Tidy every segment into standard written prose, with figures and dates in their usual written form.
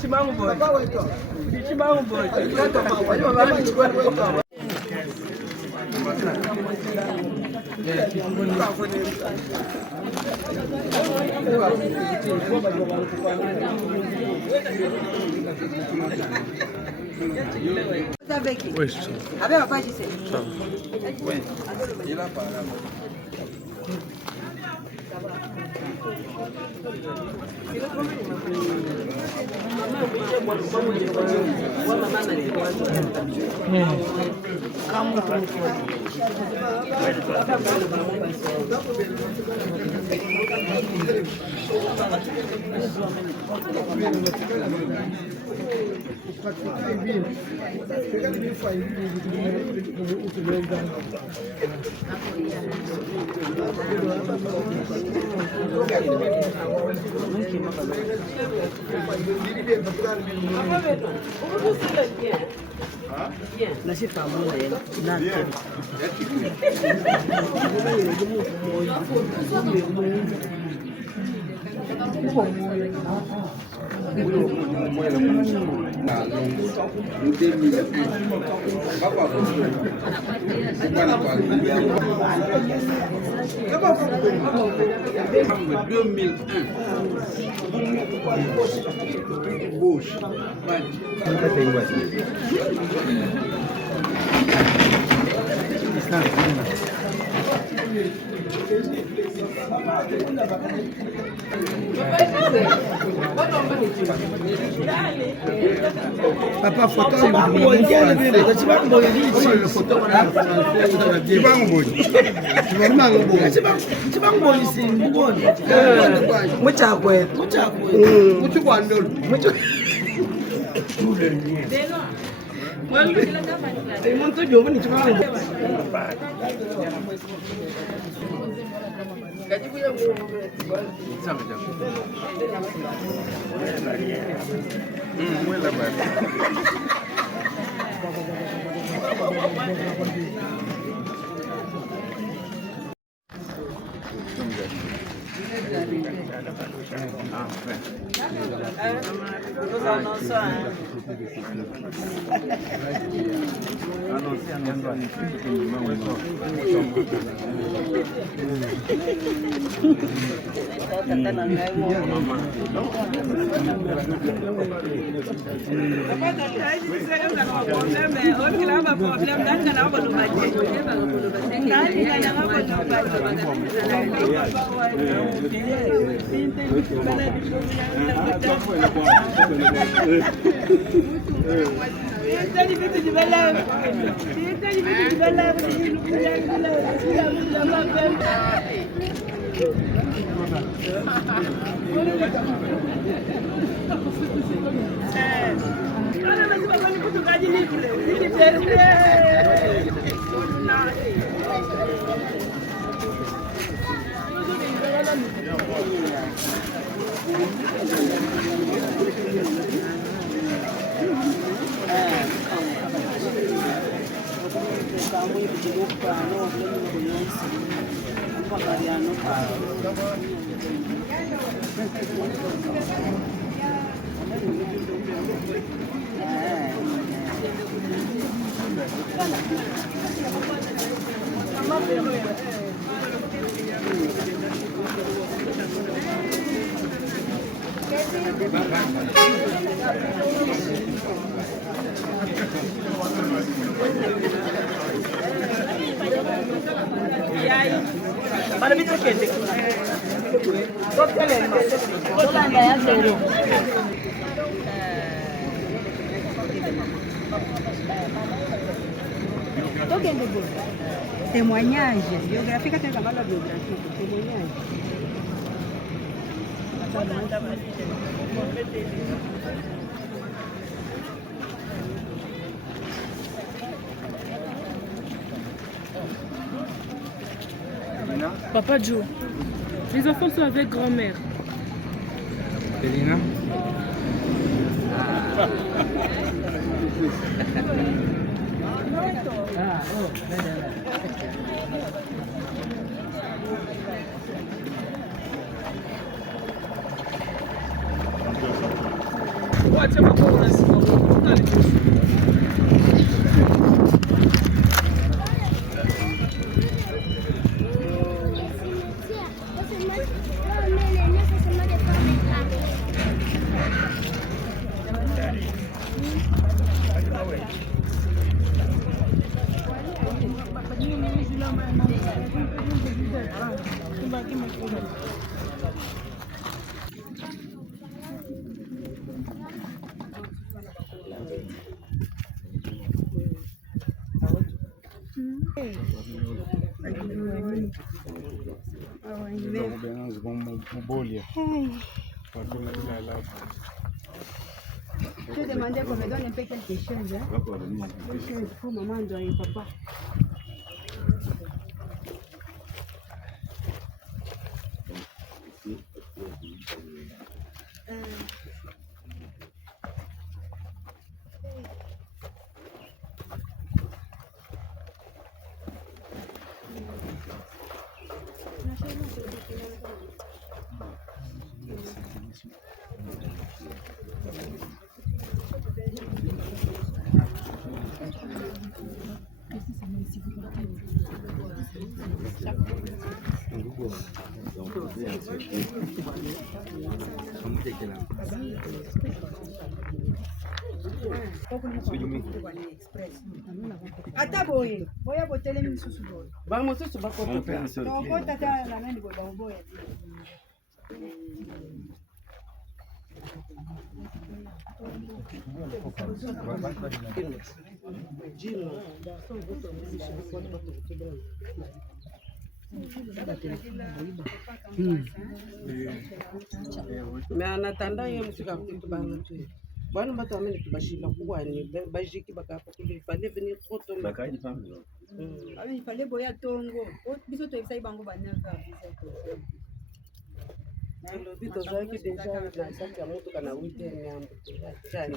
Chimango boy. Chimango boy. Oui, c'est ça. Avec ma page ici. Ça. Oui. Papa photo Témoignage biographique, c'est comment la biographie, témoignage. Papa Joe. Les enfants sont avec grand-mère. Elina. Wacha mambo unasema Je demandais qu'on me donne un peu quelque chose. Quelque chose pour maman et papa. Ata boye, boya botele misusu boye. Ba mosusu bakota. Donc tata la main de boye. Mais en attendant, il y a un truc qui Bwana bato wamene tubashila kuwani bajiki bakapa il fallait venir trop tôt. Il fallait boya tongo. Biso to efai bango banaka. Lobi tozalaki déjà na kati ya motuka na 8h nyambo cyane.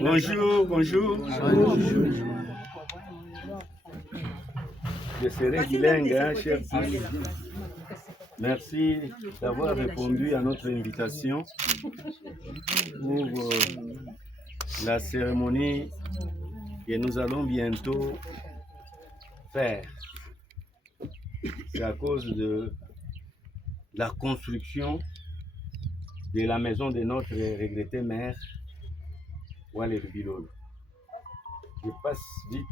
Bonjour, bonjour. Je serai bilingue, hein, cher fils. Merci d'avoir répondu à notre invitation pour la cérémonie que nous allons bientôt faire. C'est à cause de la construction de la maison de notre regretté maire, Wale Bilolo. Je passe vite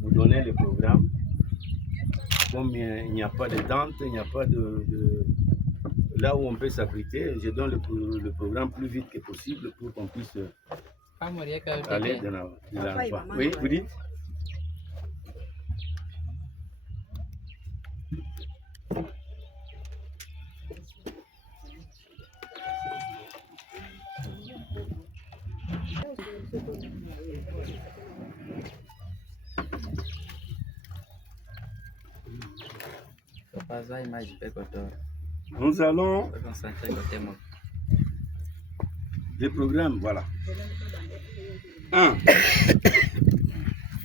vous donner le programme. Comme il n'y a pas de tente, il n'y a pas de là où on peut s'abriter, je donne le programme plus vite que possible pour qu'on puisse aller de l'avant. Oui, vous dites? Nous allons Le programme, voilà. 1.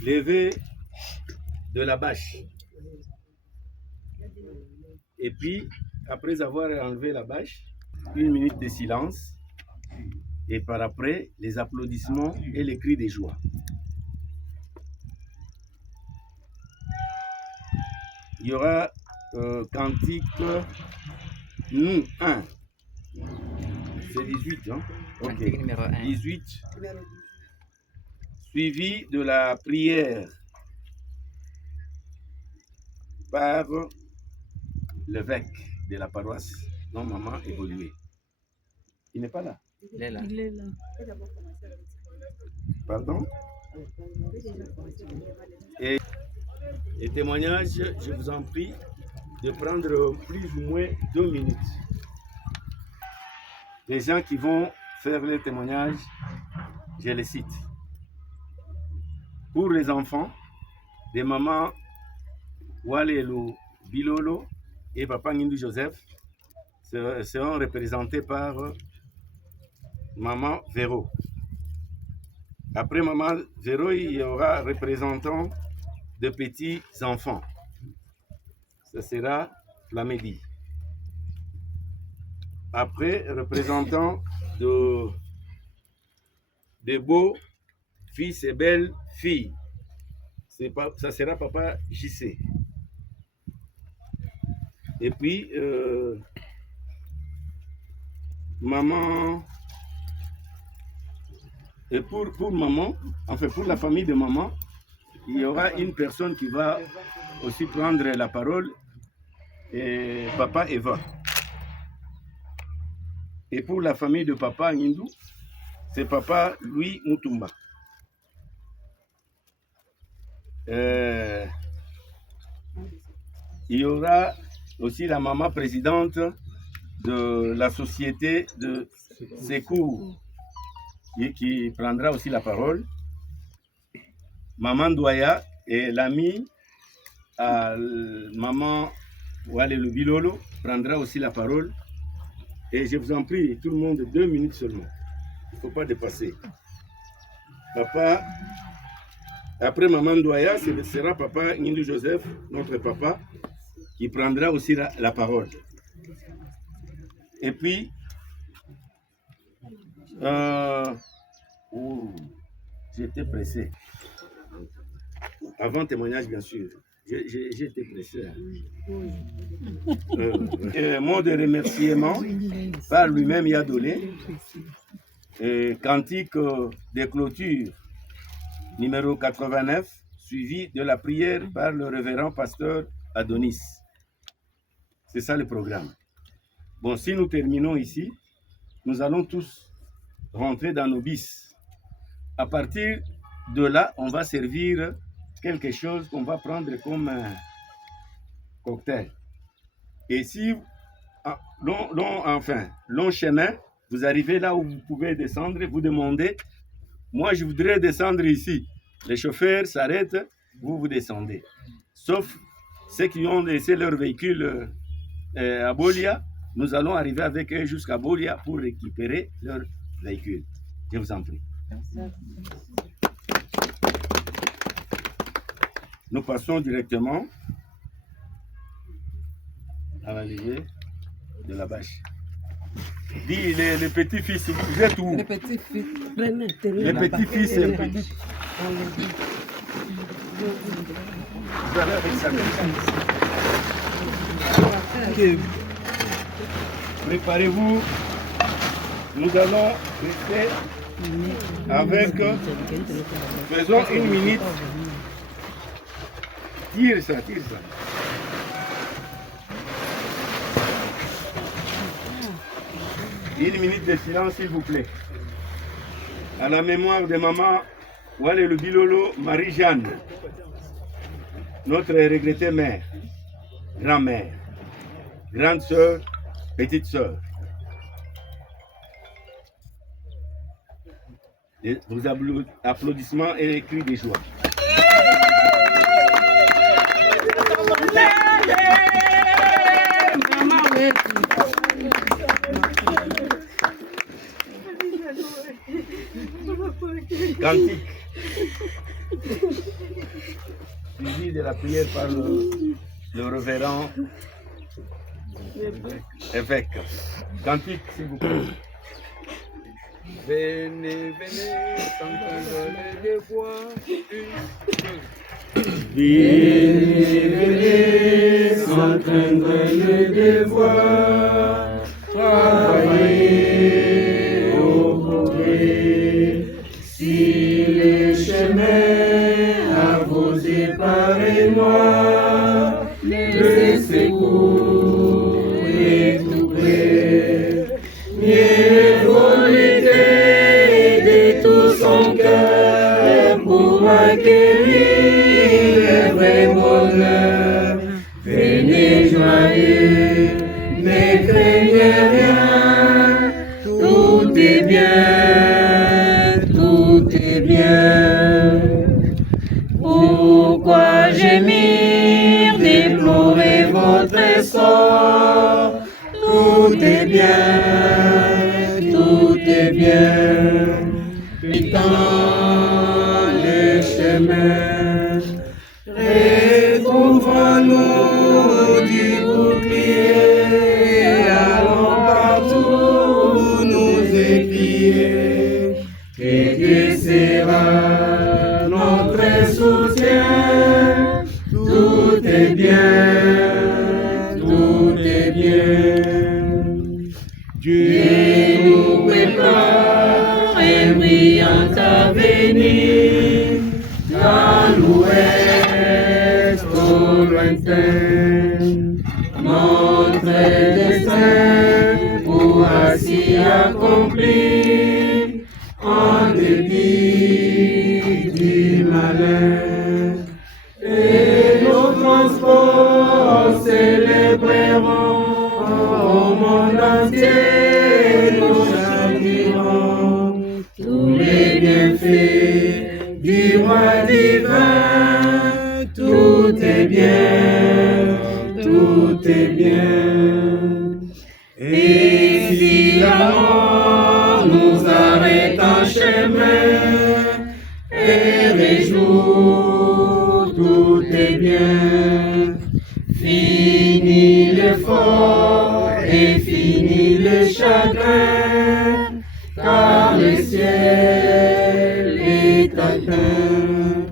Lever de la bâche. Et puis, après avoir enlevé la bâche, 1 minute de silence. Et par après, les applaudissements et les cris de joie. Il y aura cantique nous 1. C'est 18, hein? Ok. Numéro 1. 18. Suivi de la prière par l'évêque de la paroisse, non maman évoluée. Il n'est pas là. Il est là. Il est là. Pardon? Et témoignage, je vous en prie de prendre plus ou moins 2 minutes. Les gens qui vont faire les témoignages, je les cite. Pour les enfants, des mamans Walelo Bilolo et papa Ngindu Joseph seront représentés par maman Véro. Après maman Véro, il y aura représentant de petits enfants. Ce sera Flamédi. Après, représentant de beaux fils et belles filles. Ça sera papa JC. Et puis, maman. Et pour maman, enfin pour la famille de maman, il y aura une personne qui va aussi prendre la parole, et papa Eva. Et pour la famille de papa Ngindu, c'est papa Louis Mutumba. Il y aura aussi la maman présidente de la société de secours qui prendra aussi la parole. Maman Douaya et l'ami à maman Walelo Bilolo prendra aussi la parole. Et je vous en prie, tout le monde, 2 minutes seulement. Il ne faut pas dépasser. Papa, après maman Douaya, ce sera papa Ngindu Joseph, notre papa, qui prendra aussi la parole. Et puis, j'étais pressé. Avant témoignage, bien sûr. J'étais pressé. Mot de remerciement par lui-même Yadolé. Cantique de clôture numéro 89, suivi de la prière par le révérend pasteur Adonis. C'est ça le programme. Bon, si nous terminons ici, nous allons tous rentrer dans nos bis. À partir de là, on va servir quelque chose qu'on va prendre comme un cocktail. Et si, long chemin, vous arrivez là où vous pouvez descendre, vous demandez, moi je voudrais descendre ici. Les chauffeurs s'arrêtent, vous descendez. Sauf ceux qui ont laissé leur véhicule à Bolia, nous allons arriver avec eux jusqu'à Bolia pour récupérer leur véhicule. Je vous en prie. Nous passons directement à l'arrivée de la bâche. Dis les petits-fils, vous êtes où? Les petits-fils, Les petits-fils, vous allez avec ça. Préparez-vous. Nous allons rester avec. Faisons 1 minute. Tire ça. 1 minute de silence, s'il vous plaît. À la mémoire de maman Walelo Bilolo Marie-Jeanne, notre regrettée mère, grand-mère, grande sœur, petite sœur. Vos applaudissements et les cris de joie. Cantique. Suivi de la prière par le révérend évêque. Cantique, s'il vous plaît. Venez, venez, chantons les voix. Venez, venez, sans craindre le devoir, travailler au progrès. Si le chemin à vous séparer moi, le secours est tout près. Mieux vaut lutter de tout son cœur pour acquérir le vrai bonheur. Venez joyeux, ne craignez rien, tout est bien, tout est bien. Pourquoi gémir, déplorer votre sort? Tout est bien, tout est bien. Dans le chemin, retrouvons-nous du bouclier, allons partout nous épier. Et Dieu sera notre soutien. Tout est bien, tout est bien. Dieu nous prépare un brillant avenir dans l'ouest au lointain. Notre destin pourra s'y accomplir en dépit du malin. Et nos transports célébreront au monde entier, nous chanterons tous les bienfaits du roi divin. Tout est bien, tout est bien. Et si la mort nous arrête en chemin et réjoue, tout est bien. Fini l'effort et fini le chagrin, car le ciel est atteint.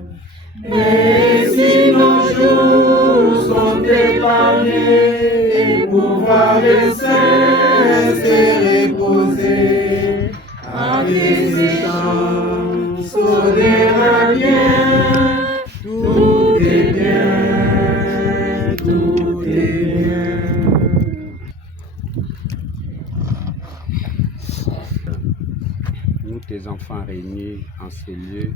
Et si nos jours sont épargnés, pouvoir le Saint se reposer, avec ses chants sonnera bien, tout est bien, tout est bien. Nous, tes enfants réunis en ces lieux,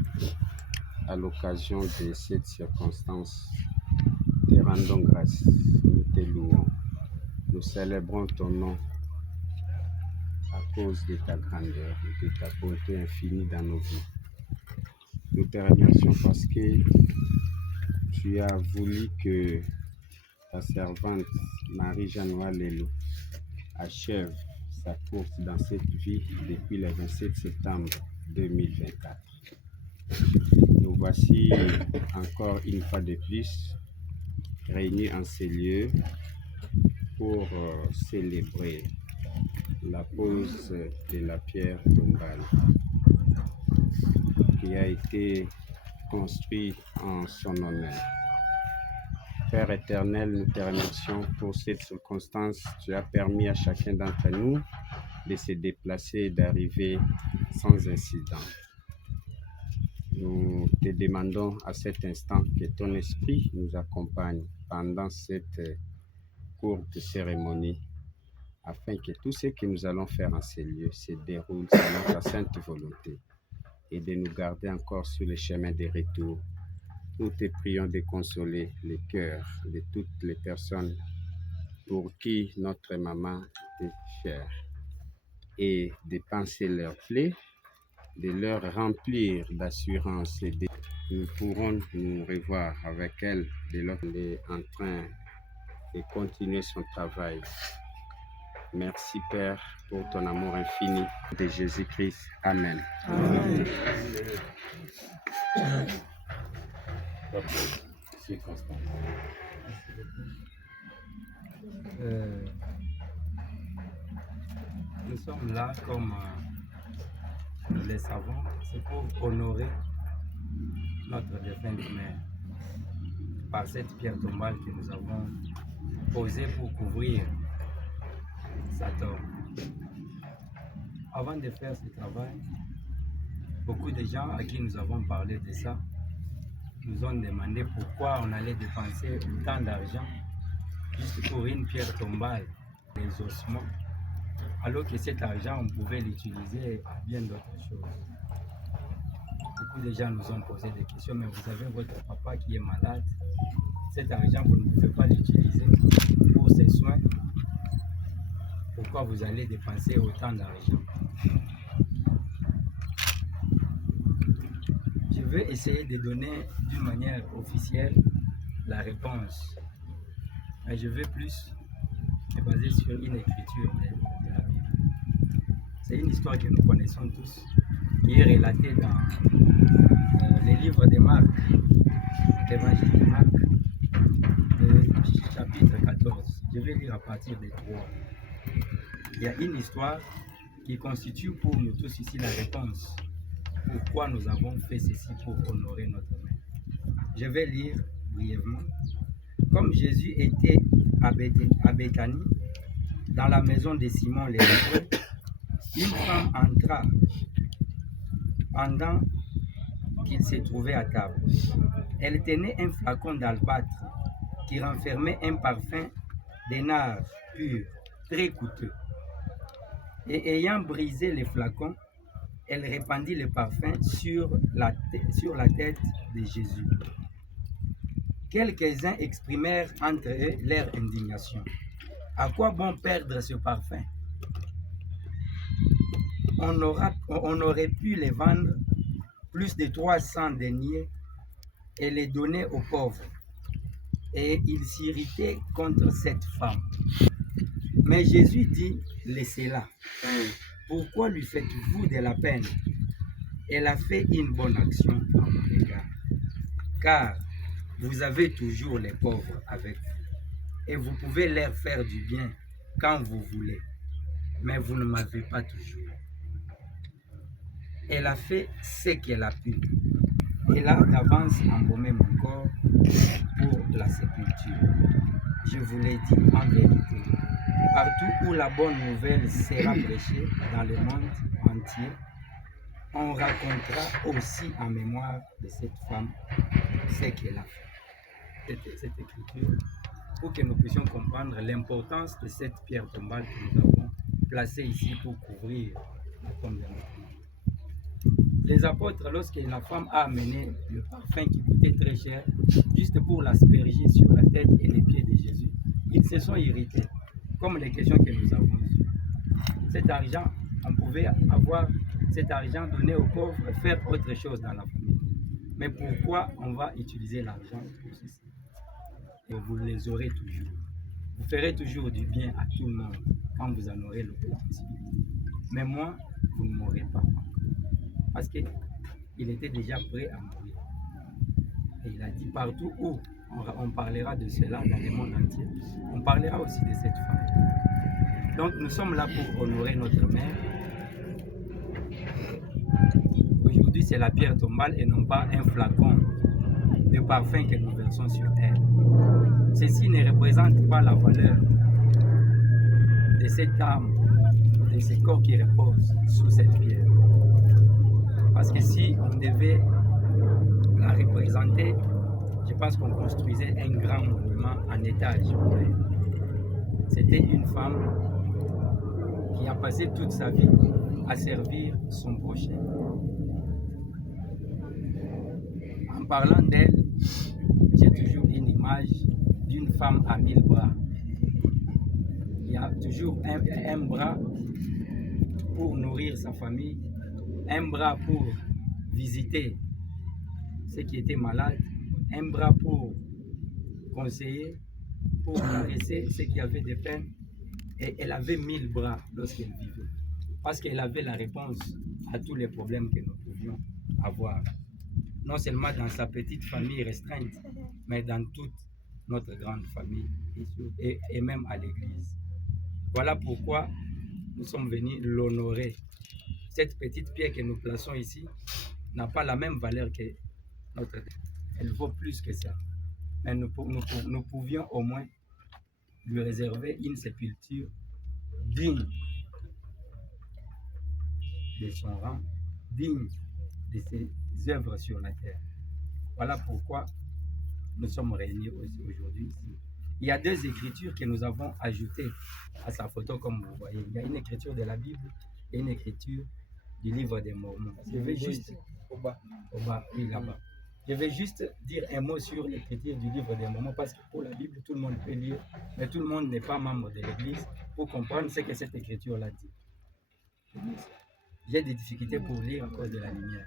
à l'occasion de cette circonstance, te rendons grâce, nous te louons. Nous célébrons ton nom à cause de ta grandeur, de ta bonté infinie dans nos vies. Nous te remercions parce que tu as voulu que ta servante Marie-Jeanne Lelou achève sa course dans cette vie depuis le 27 septembre 2024. Nous voici encore une fois de plus réunis en ces lieux pour célébrer la pose de la pierre tombale qui a été construite en son honneur. Père éternel, nous te remercions pour cette circonstance. Tu as permis à chacun d'entre nous de se déplacer et d'arriver sans incident. Nous te demandons à cet instant que ton esprit nous accompagne pendant cette courte cérémonie, afin que tout ce que nous allons faire en ces lieux se déroule selon ta sainte volonté, et de nous garder encore sur le chemin des retours. Nous te prions de consoler les cœurs de toutes les personnes pour qui notre maman est chère, et de panser leurs plaies, de leur remplir d'assurance, et nous pourrons nous revoir avec elle dès lors qu'elle est en train de continuer son travail. Merci Père pour ton amour infini de Jésus-Christ. Amen. Amen. Nous sommes là comme nous le savons, c'est pour honorer notre défunte mère par cette pierre tombale que nous avons posée pour couvrir sa tombe. Avant de faire ce travail, beaucoup de gens à qui nous avons parlé de ça nous ont demandé pourquoi on allait dépenser autant d'argent juste pour une pierre tombale, les ossements, alors que cet argent, on pouvait l'utiliser à bien d'autres choses. Beaucoup de gens nous ont posé des questions, mais vous avez votre papa qui est malade. Cet argent, vous ne pouvez pas l'utiliser pour ses soins. Pourquoi vous allez dépenser autant d'argent? Je vais essayer de donner d'une manière officielle la réponse. Mais je vais plus me baser sur une écriture de la Bible. C'est une histoire que nous connaissons tous, qui est relatée dans les livres de Marc, l'évangile de Marc, le chapitre 14. Je vais lire à partir des 3. Il y a une histoire qui constitue pour nous tous ici la réponse. Pourquoi nous avons fait ceci pour honorer notre mère. Je vais lire brièvement. Comme Jésus était à Béthanie, dans la maison de Simon le lépreux, une femme entra pendant qu'il se trouvait à table. Elle tenait un flacon d'albâtre qui renfermait un parfum de nard pur, très coûteux. Et ayant brisé le flacon, elle répandit le parfum sur la tête de Jésus. Quelques-uns exprimèrent entre eux leur indignation. À quoi bon perdre ce parfum? On aurait pu les vendre plus de 300 deniers et les donner aux pauvres. Et ils s'irritaient contre cette femme. Mais Jésus dit, laissez-la. Pourquoi lui faites-vous de la peine? Elle a fait une bonne action à mon égard. Car vous avez toujours les pauvres avec vous. Et vous pouvez leur faire du bien quand vous voulez. Mais vous ne m'avez pas toujours. Elle a fait ce qu'elle a pu. Elle a d'avance embaumé mon corps pour la sépulture. Je vous l'ai dit en vérité. Partout où la bonne nouvelle sera prêchée dans le monde entier, on racontera aussi en mémoire de cette femme ce qu'elle a fait. Cette écriture, pour que nous puissions comprendre l'importance de cette pierre tombale que nous avons placée ici pour couvrir la tombe de notre mère. Les apôtres, lorsque la femme a amené le parfum qui coûtait très cher, juste pour l'asperger sur la tête et les pieds de Jésus, ils se sont irrités, comme les questions que nous avons eues. Cet argent, on pouvait avoir cet argent donné aux pauvres et faire autre chose dans la famille. Mais pourquoi on va utiliser l'argent pour ceci? Et vous les aurez toujours. Vous ferez toujours du bien à tout le monde quand vous en aurez l'opportunité. Mais moi, vous ne m'aurez pas. Parce qu'il était déjà prêt à mourir. Et il a dit partout où on parlera de cela dans le monde entier, on parlera aussi de cette femme. Donc nous sommes là pour honorer notre mère. Aujourd'hui c'est la pierre tombale et non pas un flacon de parfum que nous versons sur elle. Ceci ne représente pas la valeur de cette âme, de ce corps qui repose sous cette pierre. Parce que si on devait la représenter, je pense qu'on construisait un grand monument en étage. C'était une femme qui a passé toute sa vie à servir son prochain. En parlant d'elle, j'ai toujours une image d'une femme à 1000 bras. Il y a toujours un bras pour nourrir sa famille, un bras pour visiter ceux qui étaient malades, un bras pour conseiller, pour caresser ceux qui avaient des peines, Et elle avait 1000 bras lorsqu'elle vivait. Parce qu'elle avait la réponse à tous les problèmes que nous pouvions avoir. Non seulement dans sa petite famille restreinte, mais dans toute notre grande famille et même à l'église. Voilà pourquoi nous sommes venus l'honorer. Cette petite pierre que nous plaçons ici n'a pas la même valeur que notre. Elle vaut plus que ça. Mais nous pouvions au moins lui réserver une sépulture digne de son rang, digne de ses œuvres sur la terre. Voilà pourquoi nous sommes réunis aujourd'hui ici. Il y a 2 écritures que nous avons ajoutées à sa photo, comme vous voyez. Il y a une écriture de la Bible et une écriture du livre des Mormons. Je vais juste, au bas, oui, là-bas. Je vais juste dire un mot sur l'écriture du livre des Mormons, parce que pour la Bible, tout le monde peut lire, mais tout le monde n'est pas membre de l'Église pour comprendre ce que cette écriture-là dit. J'ai des difficultés pour lire à cause de la lumière.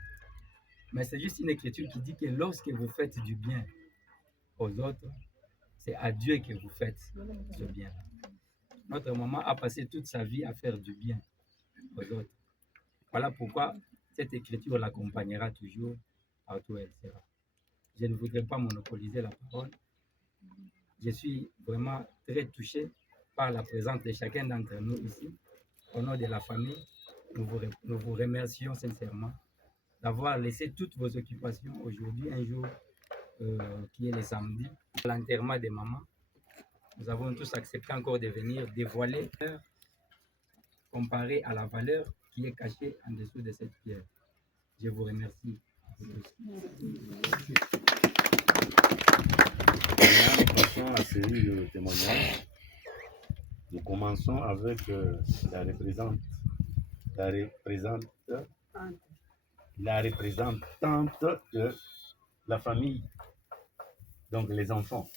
Mais c'est juste une écriture qui dit que lorsque vous faites du bien aux autres, c'est à Dieu que vous faites ce bien. Notre maman a passé toute sa vie à faire du bien aux autres. Voilà pourquoi cette écriture l'accompagnera toujours partout où elle sera. Je ne voudrais pas monopoliser la parole. Je suis vraiment très touché par la présence de chacun d'entre nous ici. Au nom de la famille, nous vous remercions sincèrement d'avoir laissé toutes vos occupations aujourd'hui, un jour qui est le samedi, à l'enterrement de maman. Nous avons tous accepté encore de venir dévoiler comparé à la valeur qui est cachée en dessous de cette pierre. Je vous remercie. Passons à la série de témoignages. Nous commençons avec la représentante de la famille, donc les enfants.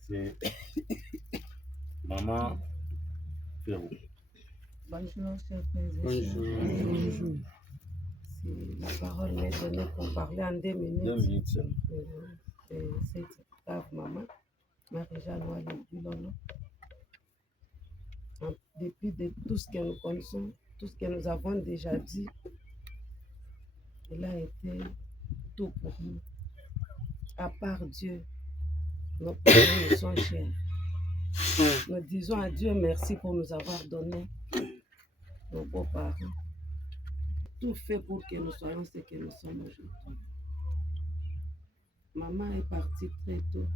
C'est Maman Ferro. Bonjour, chers frères et sœurs. Bonjour. La parole m'est donnée pour parler en 2 minutes. 2 minutes seulement. C'est grave, maman. Marie-Jeanne Ouali. En dépit de tout ce que nous connaissons, tout ce que nous avons déjà dit, il a été tout pour nous. À part Dieu, nos parents nous sont chers. Nous disons à Dieu merci pour nous avoir donné nos beaux-parents. Tout fait pour que nous soyons ce que nous sommes aujourd'hui. Maman est partie très tôt.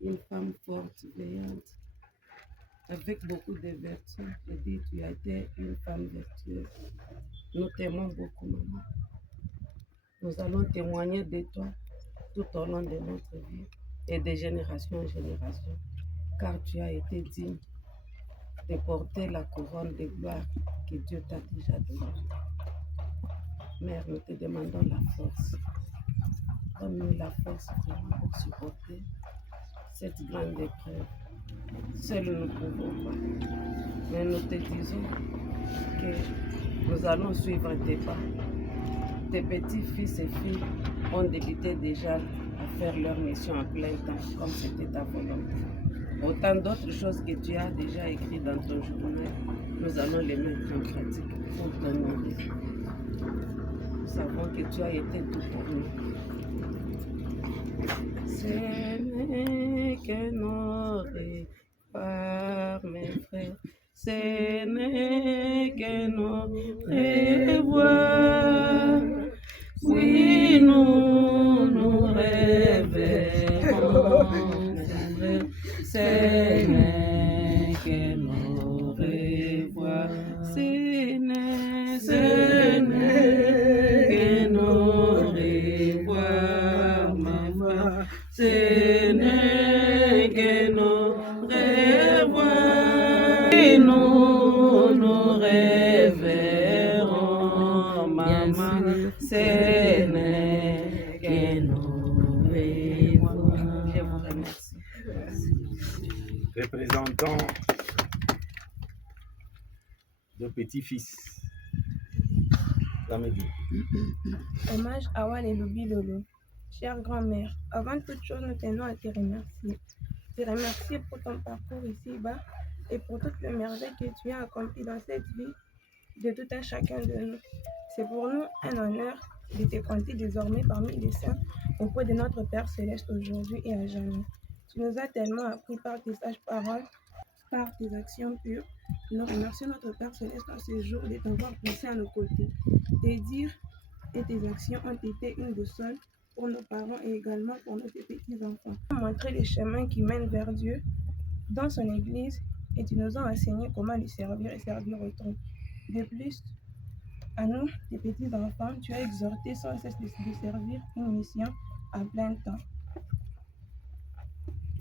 Une femme forte, veillante, avec beaucoup de vertus. Je dis, tu as été une femme vertueuse. Nous t'aimons beaucoup, maman. Nous allons témoigner de toi tout au long de notre vie et de génération en génération, car tu as été digne de porter la couronne de gloire que Dieu t'a déjà donnée. Mère, nous te demandons la force. Donne-nous la force vraiment pour supporter cette grande épreuve. Seuls nous ne pouvons pas. Mais nous te disons que nous allons suivre tes pas. Tes petits-fils et filles ont débuté déjà à faire leur mission en plein temps, comme c'était ta volonté. Autant d'autres choses que tu as déjà écrites dans ton journal, nous allons les mettre en pratique pour ton nom. Nous savons que tu as été tout pour nous. Ce n'est que nos rêves, par mes frères, ce n'est que nos rêves. Oui, nous rêverons, ce n'est que nos rêves. Ce n'est que nos rêves, maman. Ce n'est que nos rêves. Et nous rêverons, maman. Ce n'est que nos rêves. Je vous remercie. Représentant de petits-fils. Hommage à Walelubi Lolo. Chère grand-mère, avant toute chose, nous tenons à te remercier. Te remercier pour ton parcours ici-bas et pour toutes les merveilles que tu as accomplies dans cette vie de tout un chacun de nous. C'est pour nous un honneur de te compter désormais parmi les saints auprès de notre Père Céleste aujourd'hui et à jamais. Tu nous as tellement appris par tes sages paroles, par tes actions pures. Nous remercions notre Père Céleste en ce jour de t'avoir placé à nos côtés. Tes dires et tes actions ont été une boussole pour nos parents et également pour nos petits-enfants. Tu nous as montré les chemins qui mènent vers Dieu dans son Église et tu nous as enseigné comment lui servir et servir autrui. De plus, à nous, tes petits-enfants, tu as exhorté sans cesse de servir une mission à plein temps.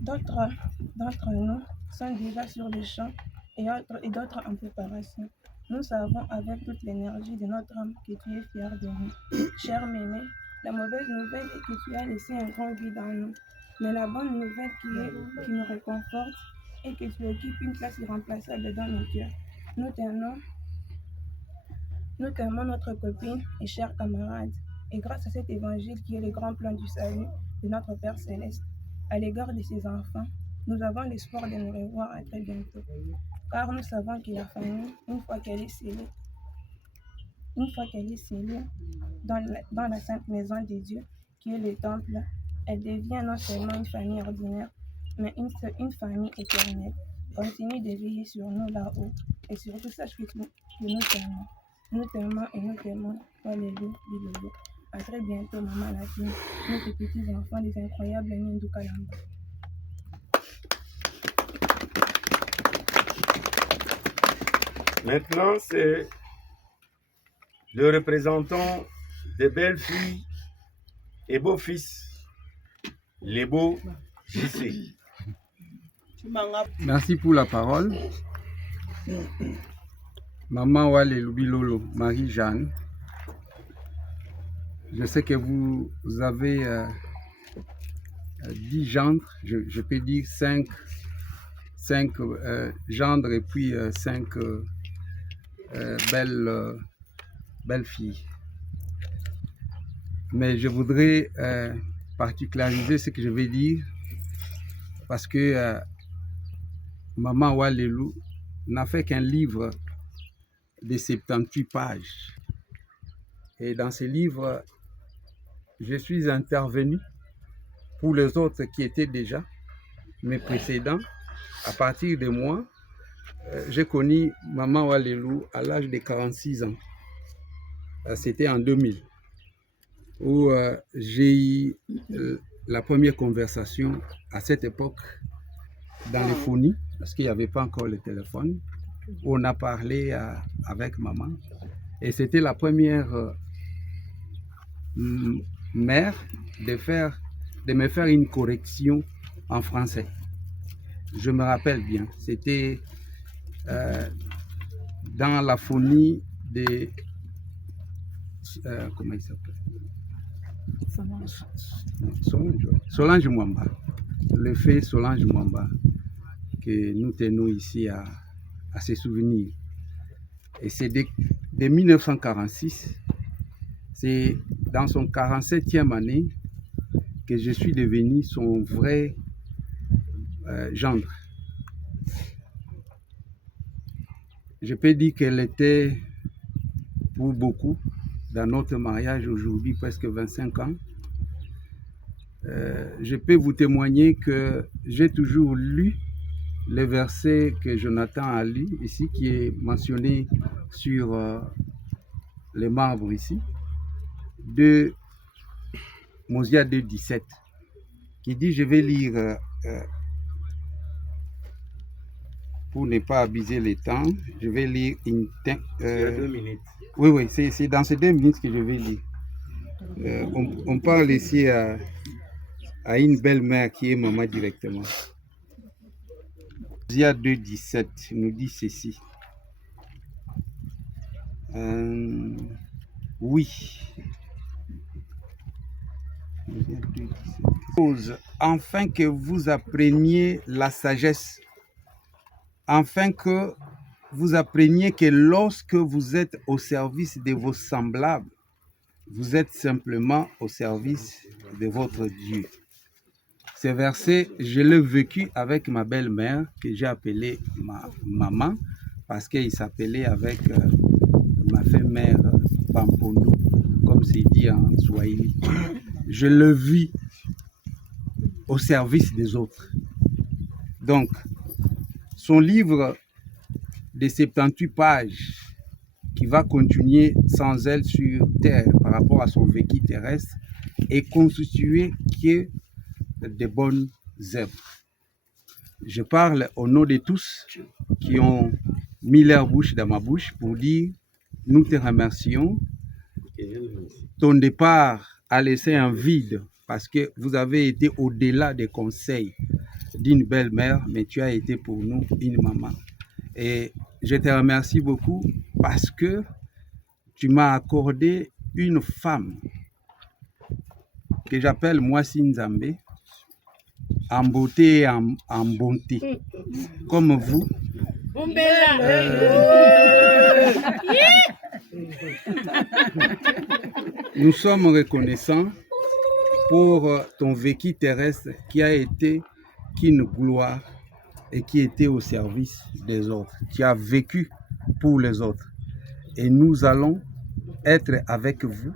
D'autres d'entre nous sont déjà sur le champ et d'autres en préparation. Nous savons avec toute l'énergie de notre âme que tu es fier de nous. Cher Méné, la mauvaise nouvelle est que tu as laissé un grand vide en nous. Mais la bonne nouvelle qui nous réconforte est que tu occupes une place irremplaçable dans nos cœurs. Nous t'aimons notre copine et chère camarade. Et grâce à cet évangile qui est le grand plan du salut de notre Père Céleste, à l'égard de ses enfants, nous avons l'espoir de nous revoir à très bientôt. Car nous savons que la famille, une fois qu'elle est scellée dans la sainte maison de Dieu, qui est le temple, elle devient non seulement une famille ordinaire, mais une famille éternelle. Continue de veiller sur nous là-haut, et surtout sache que nous t'aimons. Nous t'aimons et nous t'aimons. Alléluia, alléluia. À très bientôt, maman Latine, nos petits-enfants des incroyables Nindu Kalamba. Maintenant, c'est le représentant des belles filles et beaux-fils, les beaux JC. Merci pour la parole. Maman Wale Lubilolo, Marie-Jeanne, je sais que vous avez 10 gendres, je peux dire 5 gendres et puis 5 belles filles. Mais je voudrais particulariser ce que je vais dire parce que Maman Walelou n'a fait qu'un livre de 78 pages. Et dans ce livre, je suis intervenu pour les autres qui étaient déjà mes précédents. À partir de moi, j'ai connu Maman Walelou à l'âge de 46 ans. C'était en 2000, où j'ai eu la première conversation à cette époque dans les phonies, parce qu'il n'y avait pas encore le téléphone, où on a parlé avec maman. Et c'était la première mère de me faire une correction en français. Je me rappelle bien, c'était dans la phonie de... comment il s'appelle? Solange Mwamba. Le fait Solange Mwamba, que nous tenons ici à se souvenir. Et c'est de 1946, c'est dans son 47e année que je suis devenu son vrai gendre. Je peux dire qu'elle était pour beaucoup, dans notre mariage aujourd'hui, presque 25 ans. Je peux vous témoigner que j'ai toujours lu le verset que Jonathan a lu ici, qui est mentionné sur les marbres ici, de Mosia 2,17, qui dit, je vais lire pour ne pas abuser le temps, je vais lire une... 2 minutes. Oui, c'est dans ces 2 minutes que je vais lire. On parle ici à une belle-mère qui est maman directement. Mosia 2,17 nous dit ceci. Oui. Afin que vous appreniez la sagesse, afin que vous appreniez que lorsque vous êtes au service de vos semblables, vous êtes simplement au service de votre Dieu. Ces versets, je l'ai vécu avec ma belle-mère, que j'ai appelée ma maman, parce qu'il s'appelait avec ma mère Pampondo, comme c'est dit en Swahili. Je le vis au service des autres. Donc, son livre de 78 pages, qui va continuer sans elle sur terre par rapport à son vécu terrestre, est constitué que de bonnes œuvres. Je parle au nom de tous qui ont mis leur bouche dans ma bouche pour dire nous te remercions. Ton départ a laissé un vide parce que vous avez été au-delà des conseils d'une belle-mère, mais tu as été pour nous une maman. Et je te remercie beaucoup parce que tu m'as accordé une femme que j'appelle Mwasi Nzambe, en beauté et en bonté, comme vous. Nous sommes reconnaissants pour ton vécu terrestre qui a été qu'une gloire et qui était au service des autres. Tu as vécu pour les autres. Et nous allons être avec vous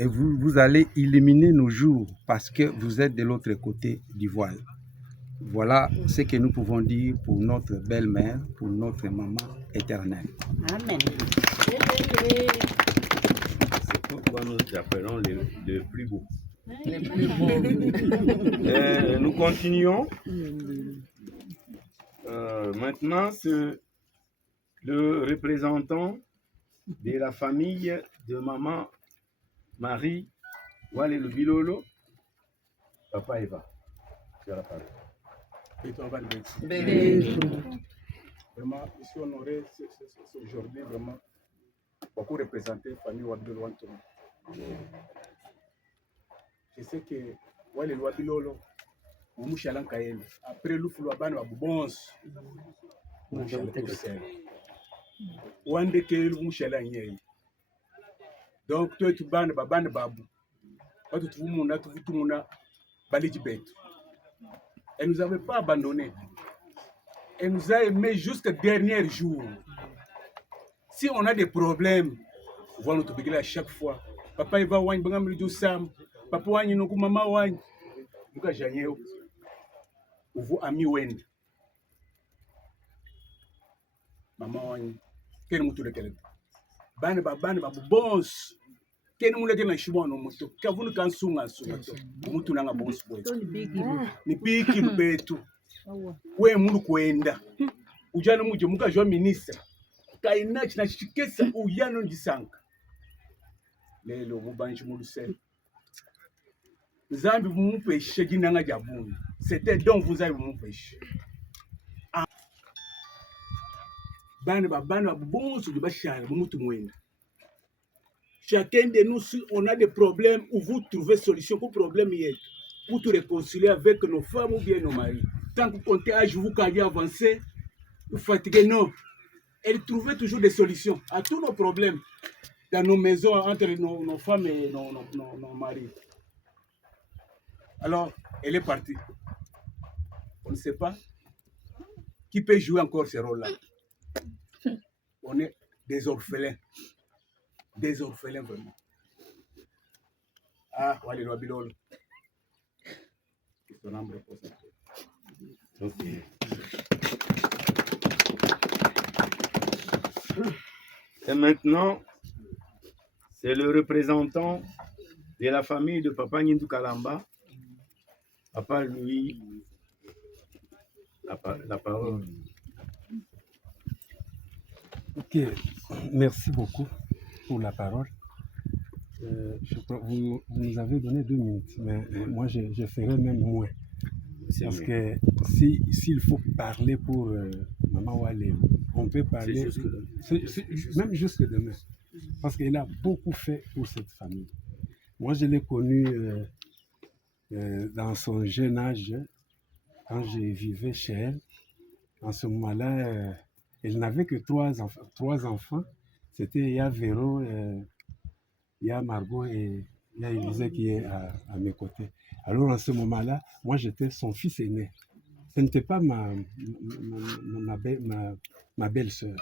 et vous allez illuminer nos jours parce que vous êtes de l'autre côté du voile. Voilà ce que nous pouvons dire pour notre belle-mère, pour notre maman éternelle. Amen. C'est pourquoi nous appelons le plus beau. Les plus beaux. Nous continuons. Maintenant, c'est le représentant de la famille de maman Marie Wale Bilolo, Papa Eva. Tu as la parole. Vraiment, je suis honoré aujourd'hui, vraiment, beaucoup représenter la famille Wabilolo Antoine. Je sais que Wale Wabilolo, Mouchalan Kayen, après l'oufou Abane Wabons, Mouchalan Koussel. Wande ke Mouchalan Yé. Donc, toi, tu bannes Babane Babou. Quand tu trouves mon atu, tout mon Balidjibet. Elle ne nous avait pas abandonnés. Elle nous a aimés jusqu'au dernier jour. Si on a des problèmes, on va nous trouver à chaque fois. Papa, il va ouin, bangam du sam. Papa, ouin, nous, maman, ouin. Nous, quand j'ai vous ami ouin. Maman, ouin. Quel moutou de quel? Ban, bons. Quel moutou de quel chouan, non, moutou. Quand vous nous cansons, moutou n'a pas bon sport. Ni piki mbetu. We mulu kwenda. Ujana muje muka jwa ministre. Kaina china chikesa uyano ndisanka. Lelo mubanji mulu se. Zambi mupeshe jinanga jabuni. C'était donc vous avez mupeshe. Bana bon sur le bachar, mutu mwenda. Chacun de nous, si on a des problèmes ou vous trouvez solution pour problème hier, pour te réconcilier avec nos femmes ou bien nos maris. Tant que vous comptez âge, vous carrière avancé, vous fatiguez, non. Elle trouvait toujours des solutions à tous nos problèmes dans nos maisons entre nos femmes et nos maris. Alors, elle est partie. On ne sait pas qui peut jouer encore ce rôle-là. On est des orphelins. Des orphelins vraiment. Ah, Wale Wabilolo. Que son âme repose en paix. Ok. Et maintenant, c'est le représentant de la famille de Papa Nyindou Kalamba. Papa Louis, la parole. Ok, merci beaucoup pour la parole. Je crois vous nous avez donné 2 minutes, mais moi je ferai même moins. Parce que s'il faut parler pour Maman Wale, on peut parler même jusque demain. Parce qu'elle a beaucoup fait pour cette famille. Moi, je l'ai connue dans son jeune âge, quand je vivais chez elle. En ce moment-là, elle n'avait que 3 enfants. C'était Véro, Margot et Il y a Élisée qui est à mes côtés. Alors, en ce moment-là, moi, j'étais son fils aîné. Ce n'était pas ma belle-sœur.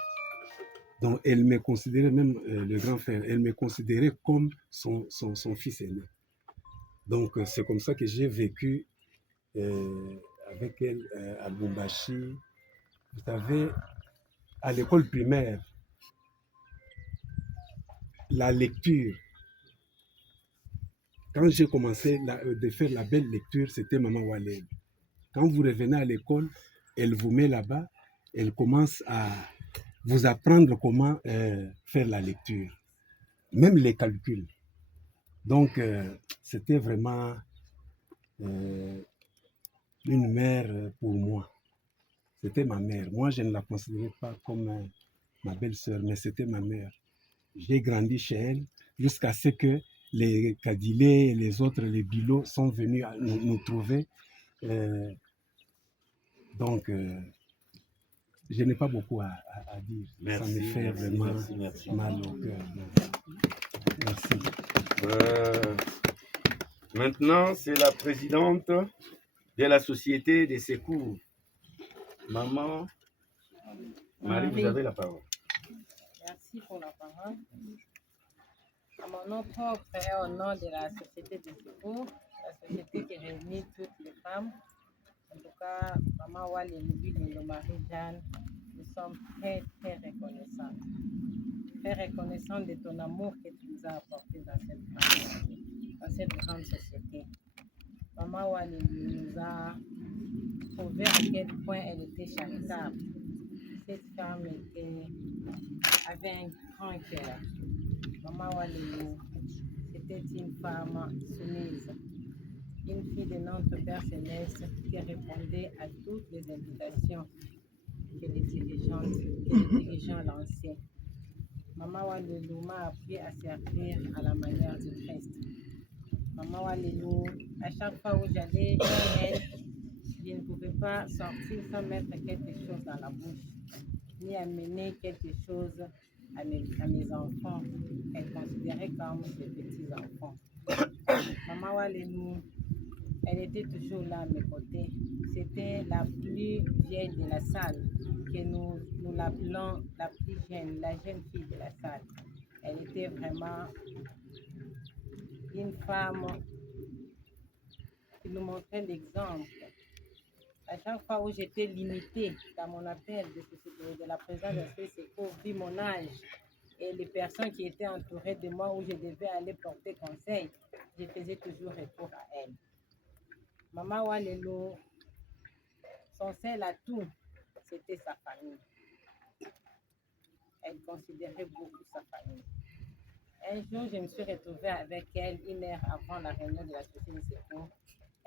Donc, elle me considérait, même le grand frère, elle me considérait comme son fils aîné. Donc, c'est comme ça que j'ai vécu avec elle à Lubumbashi. Vous savez, à l'école primaire, la lecture, quand j'ai commencé de faire la belle lecture, c'était Maman Waled. Quand vous revenez à l'école, elle vous met là-bas, elle commence à vous apprendre comment faire la lecture, même les calculs. Donc, c'était vraiment une mère pour moi. C'était ma mère. Moi, je ne la considérais pas comme ma belle-sœur, mais c'était ma mère. J'ai grandi chez elle jusqu'à ce que les Kadilé et les autres, les Bilo, sont venus nous trouver. Donc, je n'ai pas beaucoup à dire. Merci, ça me fait vraiment mal au cœur. Merci. Maintenant, c'est la présidente de la Société des secours. Maman Marie, vous avez la parole. Merci pour la parole. À mon nom propre et au nom de la Société des secours, la société qui réunit toutes les femmes, en tout cas, Maman Wale et le Marie-Jeanne, nous sommes très, très reconnaissants. Très reconnaissants de ton amour que tu nous as apporté dans cette grande société. Maman Wale nous a prouvé à quel point elle était charitable. Cette femme avait un grand cœur. Maman Walelou, c'était une femme soumise, une fille de notre Père Céleste qui répondait à toutes les invitations que les dirigeants lançaient. Maman Walelou m'a appris à servir à la manière du Christ. Maman Walelou, à chaque fois où j'allais chez elle, je ne pouvais pas sortir sans mettre quelque chose dans la bouche, ni amener quelque chose à mes enfants, qu'elle considérait comme ses petits-enfants. Maman Walelou, elle était toujours là à mes côtés. C'était la plus vieille de la salle, que nous l'appelons la plus jeune, la jeune fille de la salle. Elle était vraiment une femme qui nous montrait l'exemple. À chaque fois où j'étais limitée dans mon appel de la présence de ces secours, vu mon âge et les personnes qui étaient entourées de moi où je devais aller porter conseil, je faisais toujours recours à elle. Maman Walelou, son seul atout, c'était sa famille. Elle considérait beaucoup sa famille. Un jour, je me suis retrouvée avec elle 1 heure avant la réunion de la Société de secours.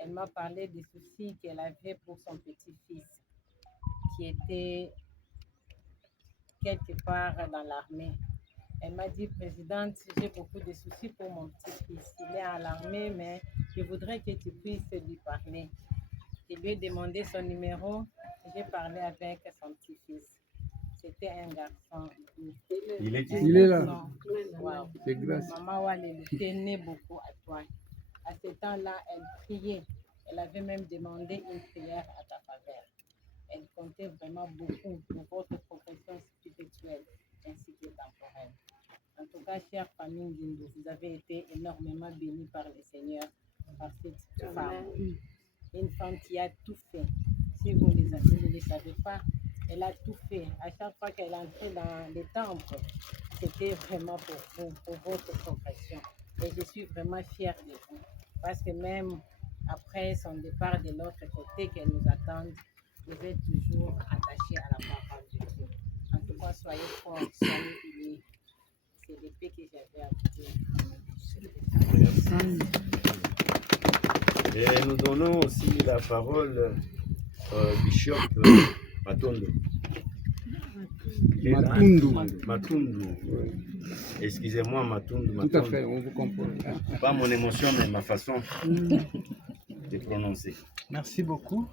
Elle m'a parlé des soucis qu'elle avait pour son petit-fils qui était quelque part dans l'armée. Elle m'a dit, Présidente, j'ai beaucoup de soucis pour mon petit-fils. Il est à l'armée, mais je voudrais que tu puisses lui parler. Je lui ai demandé son numéro. J'ai parlé avec son petit-fils. C'était un garçon. Il est là. Wow. C'est grâce. Maman Walelou tenait beaucoup à toi. À ce temps-là, elle priait. Elle avait même demandé une prière à ta faveur. Elle comptait vraiment beaucoup pour votre progression spirituelle ainsi que temporelle. En tout cas, chère famille Ndindu, vous avez été énormément bénis par le Seigneur, par cette femme. Une femme qui a tout fait. Si vous ne le savez pas, elle a tout fait. À chaque fois qu'elle entrait dans les temples, c'était vraiment pour vous, pour votre progression. Et je suis vraiment fière de vous. Parce que même après son départ de l'autre côté qu'elle nous attend, vous êtes toujours attachés à la parole de Dieu. En tout cas, soyez forts, soyez unis. C'est l'épée que j'avais à vous dire. Et nous donnons aussi la parole au Bishop Matondo. Matundu. Excusez-moi, Matundu. Tout à fait, on vous comprend. Pas mon émotion, mais ma façon de prononcer. Merci beaucoup.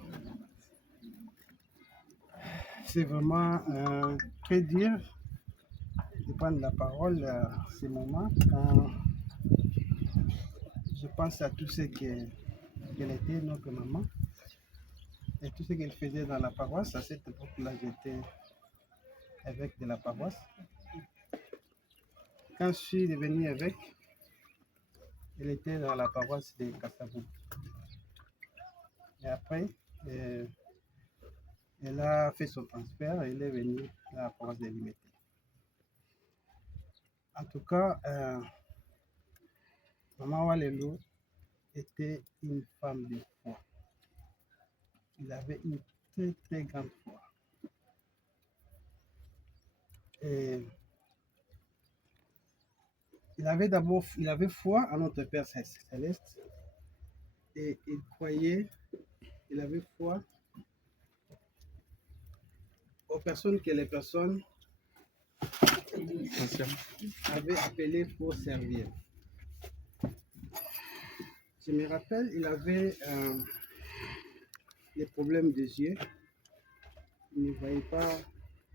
C'est vraiment très dur de prendre la parole à ce moment quand je pense à tout ce qu'elle était, notre maman, et tout ce qu'elle faisait dans la paroisse. À cette époque-là, j'étais évêque de la paroisse. Quand je suis devenu évêque, elle était dans la paroisse de Kassabou. Et après, elle a fait son transfert et elle est venue à la paroisse de Limité. En tout cas, Maman Walelo était une femme de foi. Il avait une très très grande foi. Et il avait foi en notre Père Céleste et il croyait, il avait foi aux personnes que les personnes avaient appelées pour servir. Je me rappelle, il avait des problèmes de yeux. Il ne voyait pas,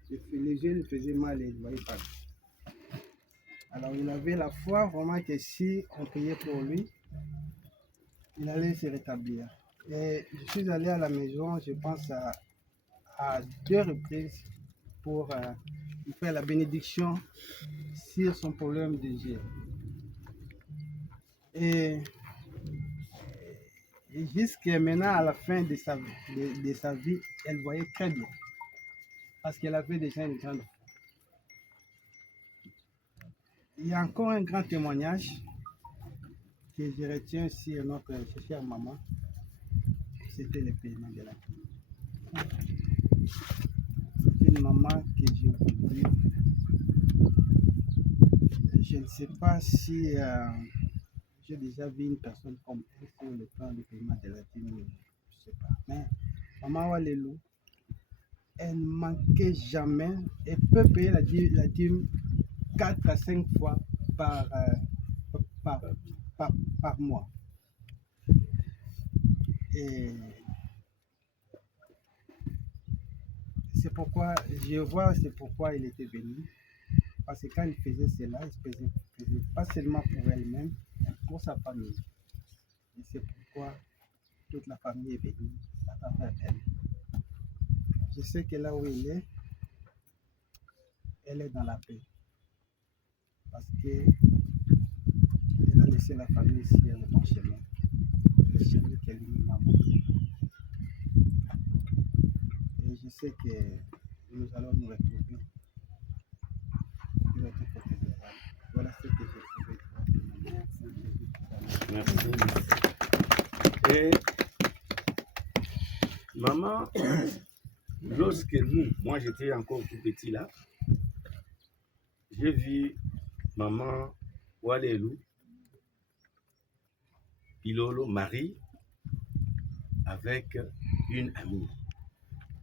les yeux lui faisaient mal et il ne voyait pas. Alors il avait la foi vraiment que si on priait pour lui, il allait se rétablir. Et je suis allé à la maison, je pense à 2 reprises pour lui faire la bénédiction sur son problème de yeux. Et jusqu'à maintenant, à la fin de sa vie, elle voyait très bien. Parce qu'elle avait déjà une grande foi. Il y a encore un grand témoignage que je retiens sur notre chère maman. C'était le paiement de la vie. C'est une maman que j'ai oubliée. Je ne sais pas si j'ai déjà vu une personne comme elle sur le plan du paiement de la dîme. Je ne sais pas. Mais Maman Walelo, elle ne manquait jamais. Elle peut payer la dîme 4 à 5 fois par mois. Et c'est pourquoi il était venu. Parce que quand il faisait cela, il faisait pas seulement pour elle-même, mais pour sa famille. Et c'est pourquoi toute la famille est venue à travers elle. Je sais que là où elle est dans la paix. Parce qu'elle a laissé la famille sur le bon chemin. Le chemin qu'elle lui m'a montré. Et je sais que nous allons nous retrouver de l'autre côté de la. Voilà ce que j'ai trouvé. Merci. Et maman, lorsque moi j'étais encore tout petit là, j'ai vu maman Walelo Pilolo Marie avec une amie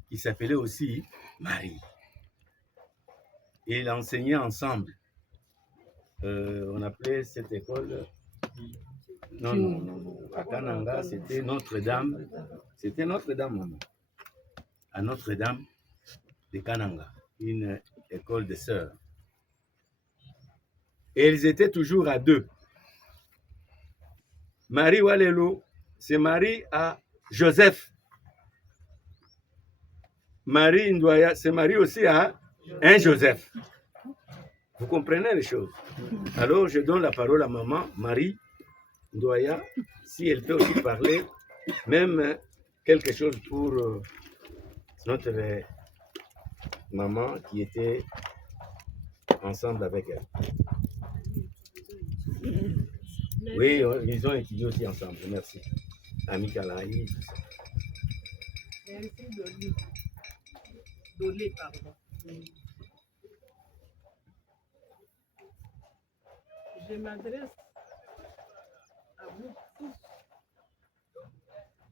qui s'appelait aussi Marie. Et ils enseignaient ensemble. On appelait cette école, non, à Kananga, c'était Notre-Dame. C'était Notre-Dame, maman. À Notre-Dame de Kananga, une école de sœurs. Et ils étaient toujours à 2. Marie Walelo se marie à Joseph. Marie Ndoya se marie aussi à un Joseph. Vous comprenez les choses? Alors je donne la parole à maman, Marie Ndoya, si elle peut aussi parler, même quelque chose pour notre maman qui était ensemble avec elle. Oui, ils ont étudié aussi ensemble, merci. Ami Kalaï, tout ça. Dolé, pardon. Je m'adresse à vous tous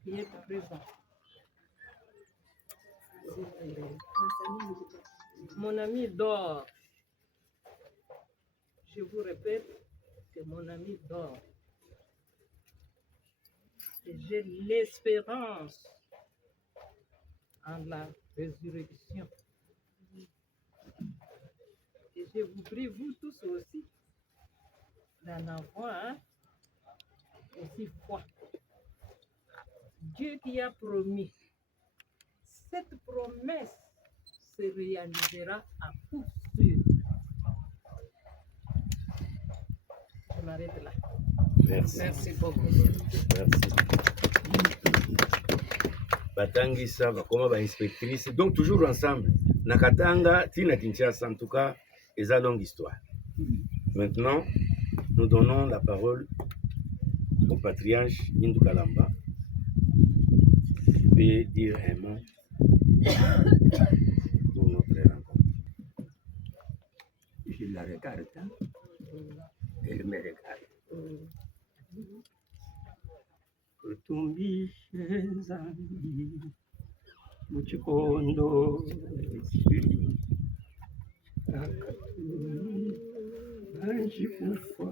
qui êtes présents. Mon ami dort. Je vous répète que mon ami dort. Et j'ai l'espérance en la résurrection. Et je vous prie, vous tous aussi, d'en avoir aussi foi. Dieu qui a promis, cette promesse se réalisera à coup sûr. Je m'arrête là. Merci. Merci beaucoup. Merci. Batangisa, Bakoma, inspectrice, donc toujours ensemble. Nakatanga, Tina Kinshasa, en tout cas, et ça longue histoire. Maintenant, nous donnons la parole au patriarche Indou Kalamba. Il peut dire un mot pour notre rencontre. Je la regarde, hein? Elle me regarde. Kutumbishe zambi muchikondo banjikufa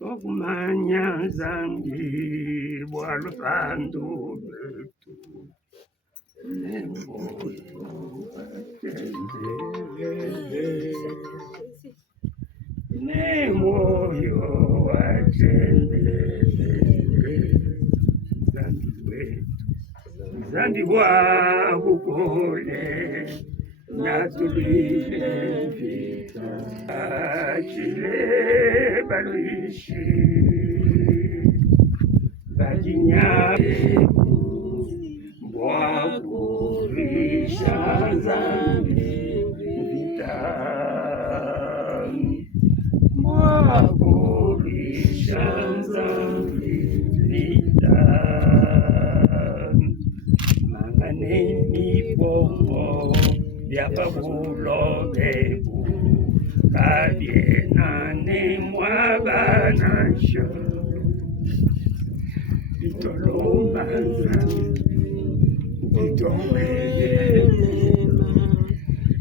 okumanya zambi bwalupando lwetu nemoyo watendele nemoyo watendele zambi wetu zambi wa bukole natulile vita achile baluishi bajinyale bwakurisha zambi vita bwakurisha zambi vita manganeni bongo Yapabulo bebu kabiena ne mwabanasho bitolomba bitomeyelema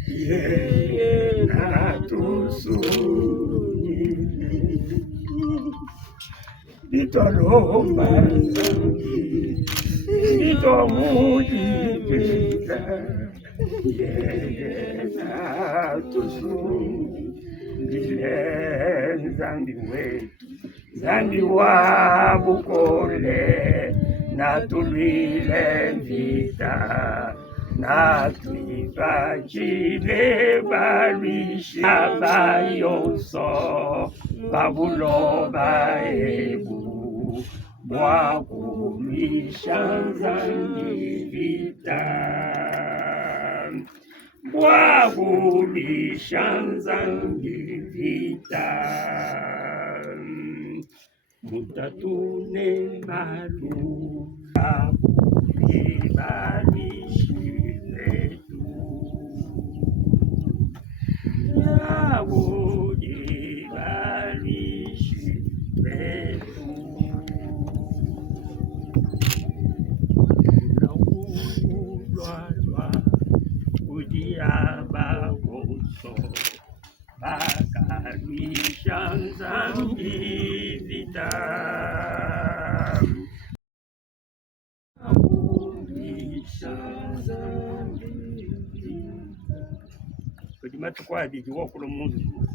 yeye natusuni bitolomba bitomujibita zambi wetu zambi wa bukole natulile vita natwivachile balwishi abayonso babuloba ebu bwakulisha zambi vita Wabulisha vita mutatune malu abulibalishiletu yabulibalishiletu Abagoso Bakarishanzambi Vita Kujima tukwadi jiwokulu mundu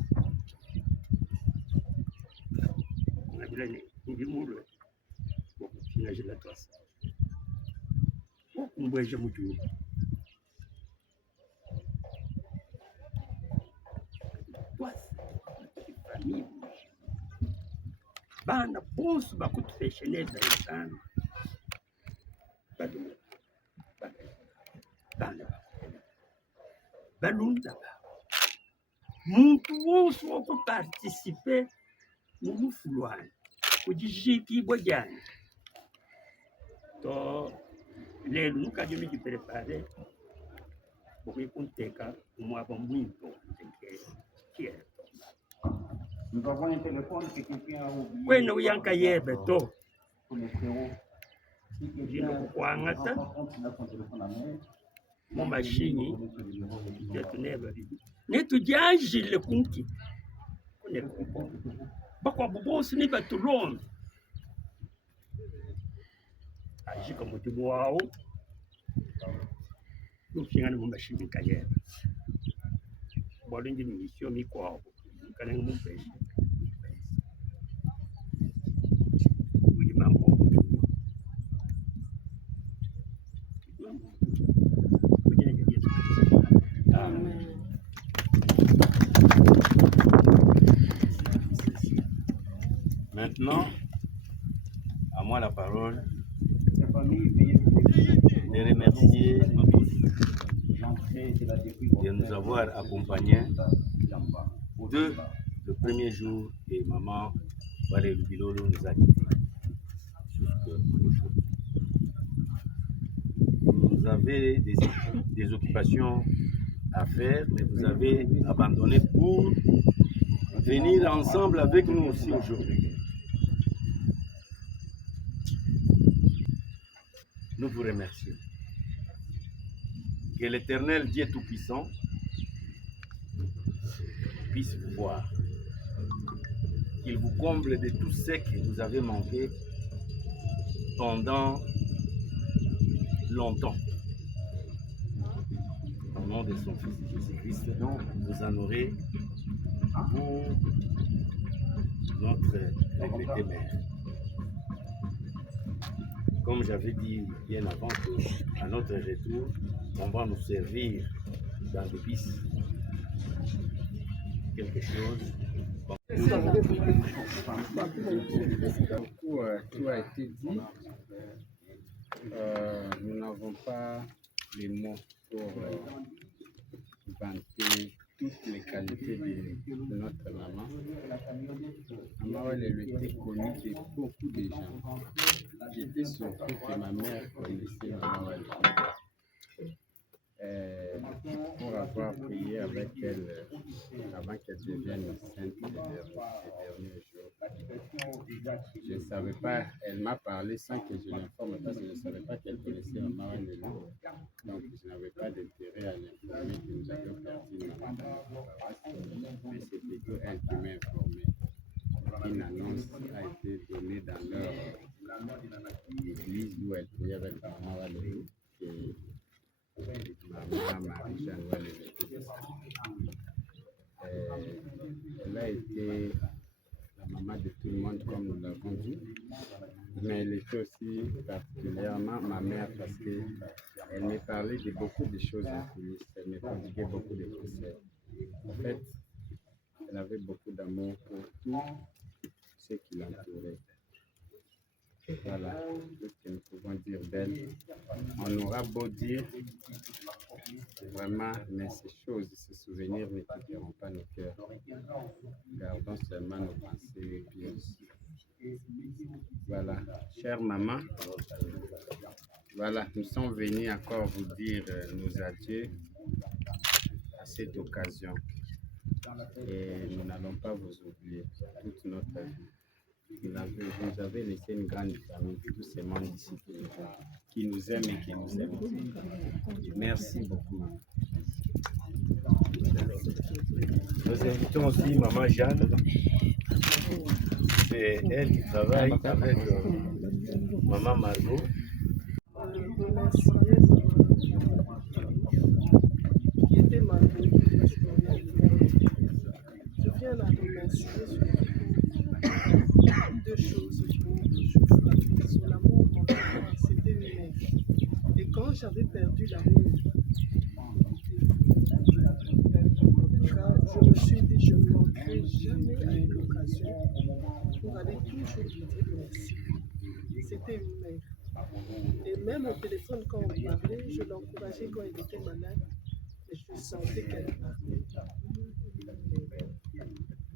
Nabila njimulwe Wakutina jila twasa Wakumbweje mujuru Bana bonso bakutufesheneza sana bana balunda muntu wonse wokuparticipe mulufulwana kujijikibwa jani to lelo nukadyo mijiprepare okuikunteka umwaba mwimpo kiero. Nous avons un téléphone que quelqu'un a oublié. Bueno uyanka yebe to. Jino kukwangata. Mu mashini yetuneba. Netujajile kunki. Bakwa bubonsi ni batulombe. Ajika mutimu wao. Nukingana mu mashini kayebe. Bwalingi misio mikwao. Kanenga mupesi. maintenant à moi la parole de remercier nous tous de nous avoir accompagnés de le premier jour et maman Valérie Bilolo nous a quittés jusqu'aujourd'hui. Vous avez des occupations à faire, mais vous avez abandonné pour venir ensemble avec nous aussi aujourd'hui. Nous vous remercions. Que l'Éternel Dieu Tout-Puissant puisse vous voir. Qu'il vous comble de tout ce que vous avez manqué pendant longtemps. Au nom de son Fils Jésus-Christ, vous en aurez pour notre regretté mère. Comme j'avais dit bien avant qu'à notre retour, on va nous servir dans le bis quelque chose. Tout a été dit. Nous n'avons pas les mots pour vanter toutes les qualités de notre maman. Maman Walelo était connue de beaucoup de gens. J'étais surpris que ma mère connaissait Maman Walelo. Pour avoir prié avec elle avant qu'elle devienne sainte les derniers jours. Je ne savais pas, elle m'a parlé sans que je l'informe parce que je ne savais pas qu'elle connaissait Maman Walelo. Donc je n'avais pas d'intérêt à l'informer que nous avions perdu Maman. Mais c'est plutôt elle qui m'a informé. Une annonce a été donnée dans leur église où elle priait avec Maman Walelo. Maman Marie-Jeanne Walelo. Elle a été la maman de tout le monde, comme nous l'avons dit, mais elle était aussi particulièrement ma mère parce qu'elle me parlait de beaucoup de choses en coulisses, elle me prodiguait beaucoup de conseils. En fait, elle avait beaucoup d'amour pour tout ce qui l'entourait. Voilà tout ce que nous pouvons dire d'elle. On aura beau dire vraiment, mais ces choses, ces souvenirs ne quitteront pas nos cœurs. Gardons seulement nos pensées pieuses. Voilà, chère maman, voilà, nous sommes venus encore vous dire nos adieux à cette occasion. Et nous n'allons pas vous oublier toute notre vie. Vous avez laissé une grande famille, tous ces membres d'ici qui nous aiment et qui nous aiment. Merci beaucoup. Nous invitons aussi Maman Jeanne. C'est elle qui travaille avec Maman Margot. Qui était malgré je viens la remercier deux choses pour son amour envers moi, c'était une mère. Et quand j'avais perdu l'amour, je me suis dit je ne manquerai jamais à une occasion pour aller toujours lui dire merci. C'était une mère. Et même au téléphone quand on parlait, je l'encourageais quand il était malade. Et je sentais qu'elle parlait.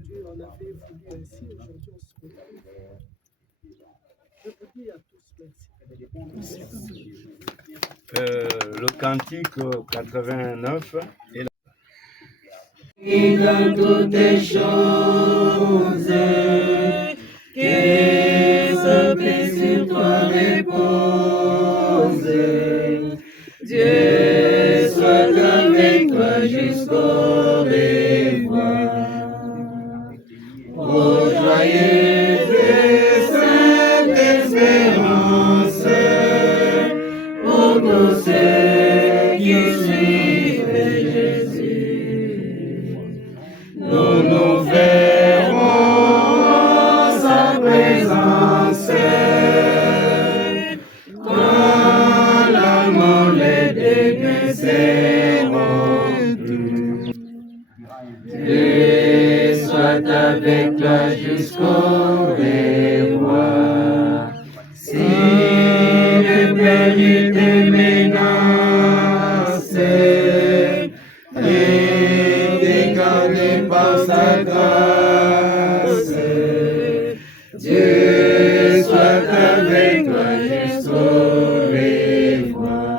Dieu en avait voulu ainsi, aujourd'hui on se retrouve. Je vous dis à tous merci. Le cantique 89 est Et dans toutes les choses, que sa paix sur toi repose. Dieu soit avec toi jusqu'au revoir. Ô joyeuse et sainte espérance, pour tous ceux qui suivent Jésus, nous nous verrons en sa présence. Quand l'amour les dégraisseront tous. Dieu soit avec toi jusqu'au sa grâce. Dieu soit avec toi jusqu'au revoir.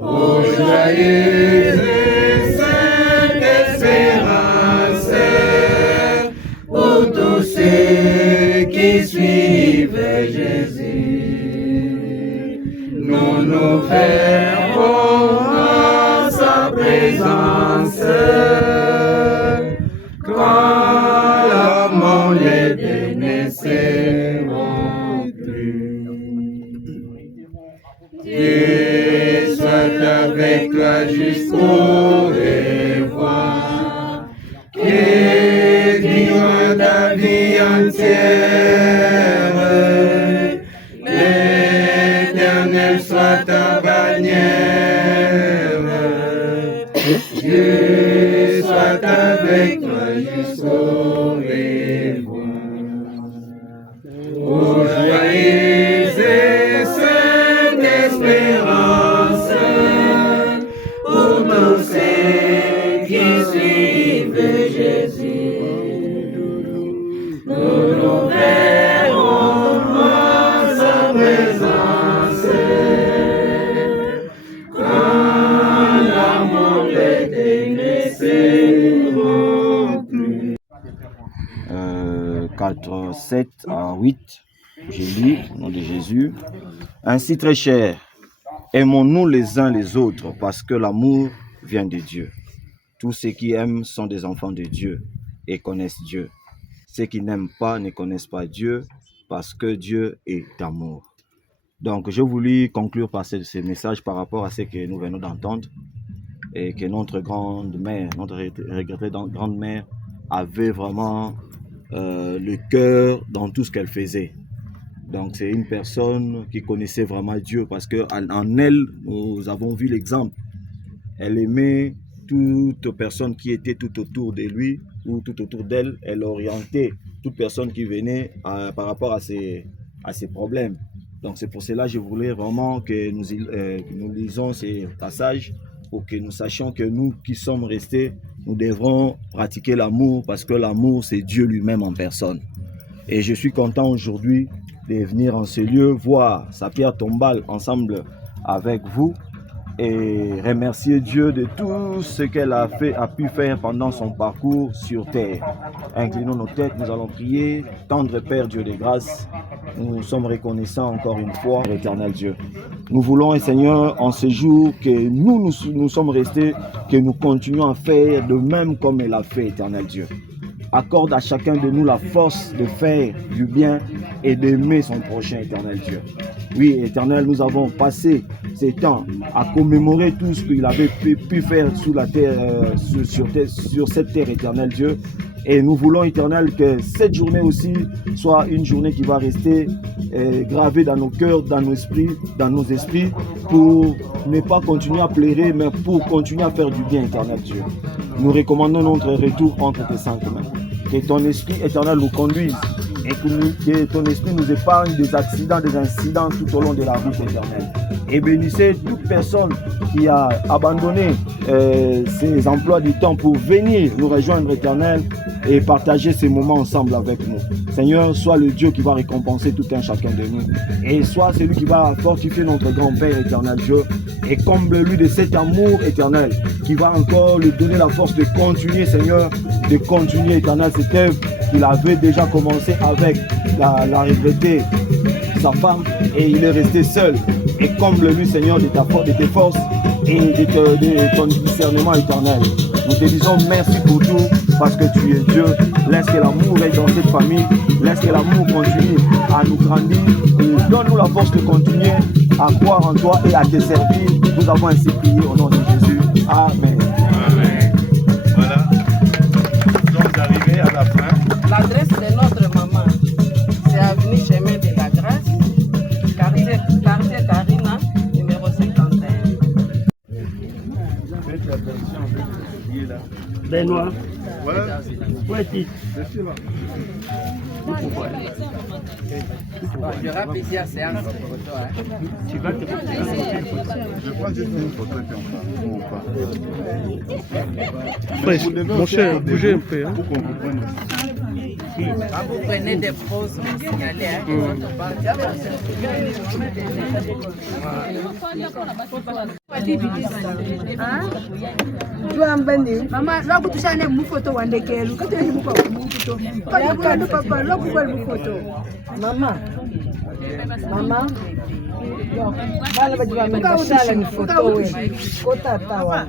Ô joyeuse et sainte espérance, pour tous ceux qui suivent Jésus, nous nous verrons en sa présence. Quand la mort les dénaisseront plus. Dieu soit avec toi jusqu'au revoir. Que durant ta vie entière, l'Éternel soit ta bannière. Dieu soit avec toi jusqu'au revoir. Ô joyeuse et sainte espérance, pour tous ceux qui suivent Jésus, nous nous verrons en sa présence. Quand l'amour les dénaisseront plus. 4, 7 à 8, j'ai lu au nom de Jésus. Ainsi très cher, aimons-nous les uns les autres parce que l'amour vient de Dieu. Tous ceux qui aiment sont des enfants de Dieu et connaissent Dieu. Ceux qui n'aiment pas ne connaissent pas Dieu parce que Dieu est amour. Donc, je voulais conclure par ce message par rapport à ce que nous venons d'entendre et que notre grand-mère, notre regrettée grand-mère avait vraiment le cœur dans tout ce qu'elle faisait. Donc, c'est une personne qui connaissait vraiment Dieu parce qu'en elle, nous avons vu l'exemple. Elle aimait toute personne qui était tout autour de lui ou tout autour d'elle. Elle orientait toute personne qui venait par rapport à ses problèmes. Donc, c'est pour cela que je voulais vraiment que nous lisons ces passages pour que nous sachions que nous qui sommes restés, nous devrons pratiquer l'amour parce que l'amour, c'est Dieu lui-même en personne. Et je suis content aujourd'hui de venir en ce lieu, voir sa pierre tombale ensemble avec vous et remercier Dieu de tout ce qu'elle a pu faire pendant son parcours sur terre. Inclinons nos têtes, nous allons prier. Tendre Père Dieu des grâces, nous sommes reconnaissants encore une fois, éternel Dieu. Nous voulons, Seigneur, en ce jour que nous sommes restés, que nous continuons à faire de même comme elle a fait, éternel Dieu. Accorde à chacun de nous la force de faire du bien et d'aimer son prochain, éternel Dieu. Oui, éternel, nous avons passé ces temps à commémorer tout ce qu'il avait pu faire sur la terre, sur cette terre, éternel Dieu. Et nous voulons, éternel, que cette journée aussi soit une journée qui va rester gravée dans nos cœurs, dans nos esprits, pour ne pas continuer à pleurer, mais pour continuer à faire du bien, éternel Dieu. Nous recommandons notre retour entre tes saintes mains. Que ton esprit éternel nous conduise et que ton esprit nous épargne des accidents, des incidents tout au long de la route éternelle. Et bénissez toute personne qui a abandonné ses emplois du temps pour venir nous rejoindre, éternel, et partager ces moments ensemble avec nous. Seigneur, sois le Dieu qui va récompenser tout un chacun de nous. Et sois celui qui va fortifier notre grand-père éternel Dieu. Et comble-lui de cet amour éternel qui va encore lui donner la force de continuer, Seigneur, de continuer, éternel, cette œuvre qu'il avait déjà commencé avec la regrettée, sa femme, et il est resté seul. Et comble-lui, Seigneur, de tes forces et de ton discernement éternel. Nous te disons merci pour tout parce que tu es Dieu. Laisse que l'amour règne dans cette famille. Laisse que l'amour continue à nous grandir. Et donne-nous la force de continuer à croire en toi et à te servir. Nous avons ainsi prié au nom de Jésus. Amen. Amen. Voilà. Nous sommes arrivés à la fin. L'adresse de notre maman, c'est avenue Chemin de la Grâce, quartier Carina, numéro 51. Faites attention. Benoît. Ouais. Où est-il? Je rappe ici à séance pour toi. Tu vas te Je prends juste une photo et puis on part. Frère, mon cher, bougez un peu. Hein. Pour qu'on comprenne. Quand vous prenez des pauses, vous signalez. Mama, logo tu shane mu photo wande kelu. Kato ni mu papa mu photo. Kato ni papa logo kwa mu photo. Mama. Mama. Bala bajiwa mekashala ni photo we. Kota tawa.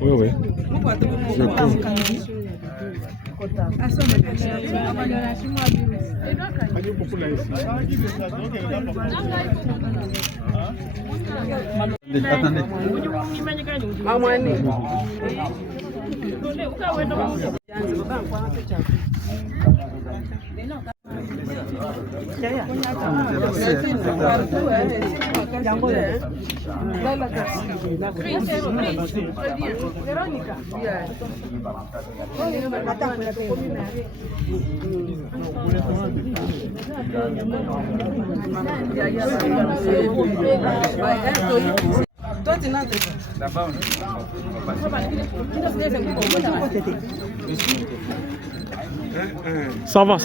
Oui. Attendez. Toi, tu n'as là-bas, Ça va.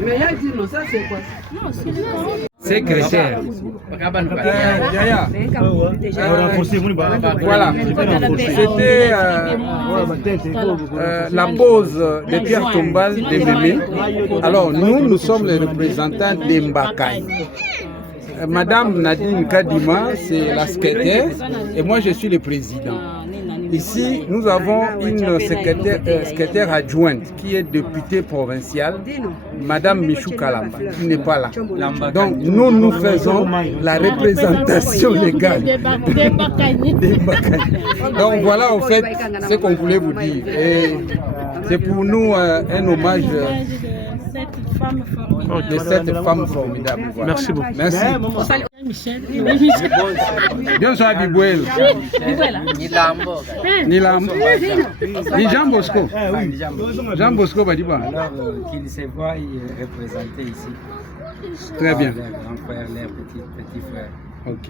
Mais il a dit non, ça c'est quoi? Secrétaire. Voilà. C'était la pose de pierre tombale de Mémé. Alors nous sommes les représentants d'Embakaï. Madame Nadine Kadima, c'est la secrétaire et moi je suis le président. Ici, nous avons une secrétaire adjointe qui est députée provinciale, Madame Michou Kalamba, qui n'est pas là. Donc, nous faisons la représentation légale des Mbakaï. Donc, voilà, en fait, ce qu'on voulait vous dire. Et c'est pour nous un hommage de cette femme formidable. Voilà. Merci beaucoup. Merci. Michel. Bien sûr, Bibouel. Nilambo. Ni Jean Bosco. Jean Bosco, Badiba. Alors qu'il se voit représenté ici. Très bien. Leurs grands frères, leurs petits frères. Ok.